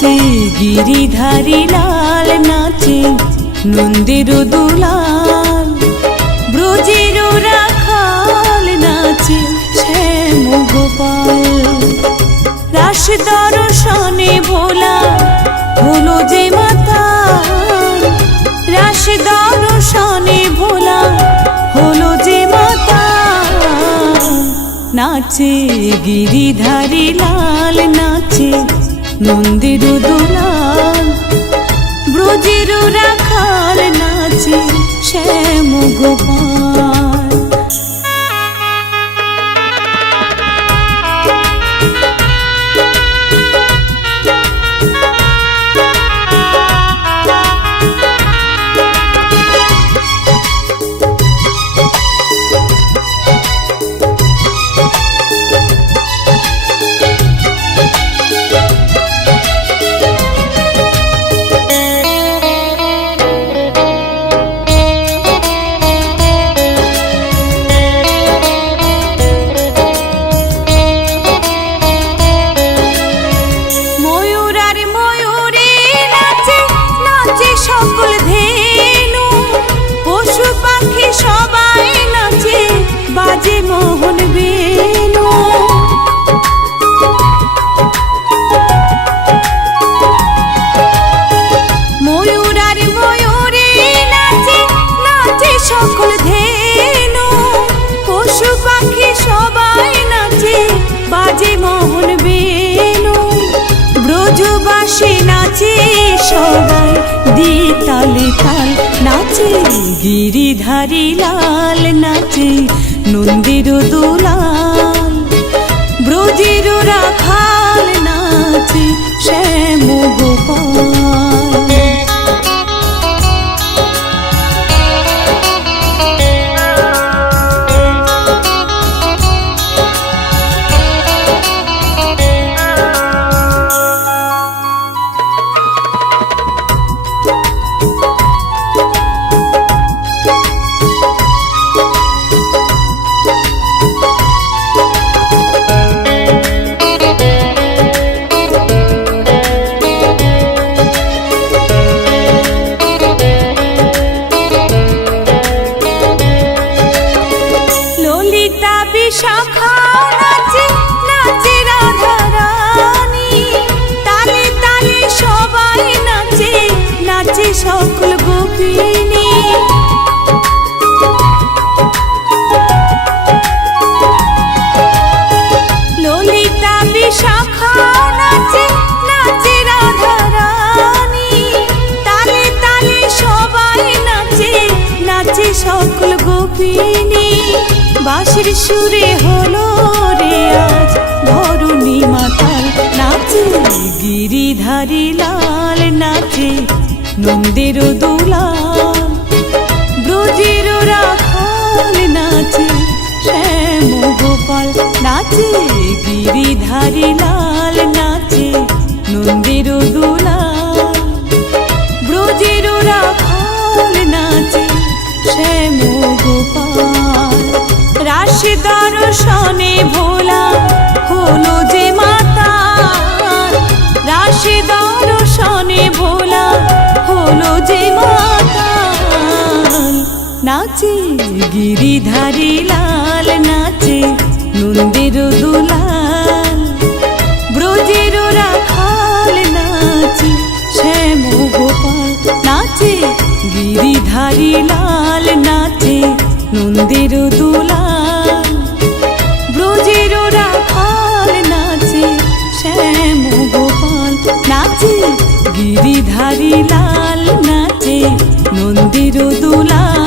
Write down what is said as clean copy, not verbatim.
নাচে গিরিধারী লাল, নাচে নন্দের দুলাল, ব্রজের রাখাল, নাচে শ্যাম গোপাল। রাস দর্শনে ভোলা হলো যে মাতাল, রাস দর্শনে ভোলা হলো যে মাতাল। নাচে গিরিধারী লাল, নাচে নন্দের দুলাল, ব্রজের রাখাল, নাচে শ্যাম গোপাল। মোহন বেনু ময়ূর আর ময়ূরে নাচে, নাচে সকল ধেনু, পশু পাখি সবাই নাচে, বাজে মোহন বেনু। ব্রজবাসী নাচে সবাই দিয়ে তালে তাল, নাচে গিরিধারী লাল, নাচে নন্দের দুলাল, ব্রজের রাখাল, নাচে শ্যাম গোপাল। শাখা নাচে, নাচে রাধা রানী, তালে তালে সবাই নাচে, নাচে সকল গোপিনী। ললিতা বিশাখা নাচে, নাচে রাধা রানী, তালে তালে সবাই নাচে, নাচে সকল গোপিনী। বাঁশির সুরে হলো রে আজ ধরণী মাতাল, নাচে গিরিধারী লাল, নাচে নন্দের দুলাল, ব্রজের রাখাল, নাচে শ্যাম গোপাল। নাচে গিরিধারী লাল, নাচে নন্দের দুলাল, ব্রজের রাখাল, নাচে শ্যাম গোপাল। রাস দর্শনে ভোলা হলো যে মাতাল, রাস দর্শনে ভোলা হলো যে মাতাল। নাচে গিরিধারী লাল, নাচে নন্দের দুলাল, ব্রজের রাখাল, নাচে শ্যাম গোপাল। নাচে গিরিধারী লাল, নাচে নন্দের দুলাল, ব্রজের রাখাল, নাচে শ্যাম গোপাল। নাচে গিরিধারী লাল, নাচে নন্দের দুলাল।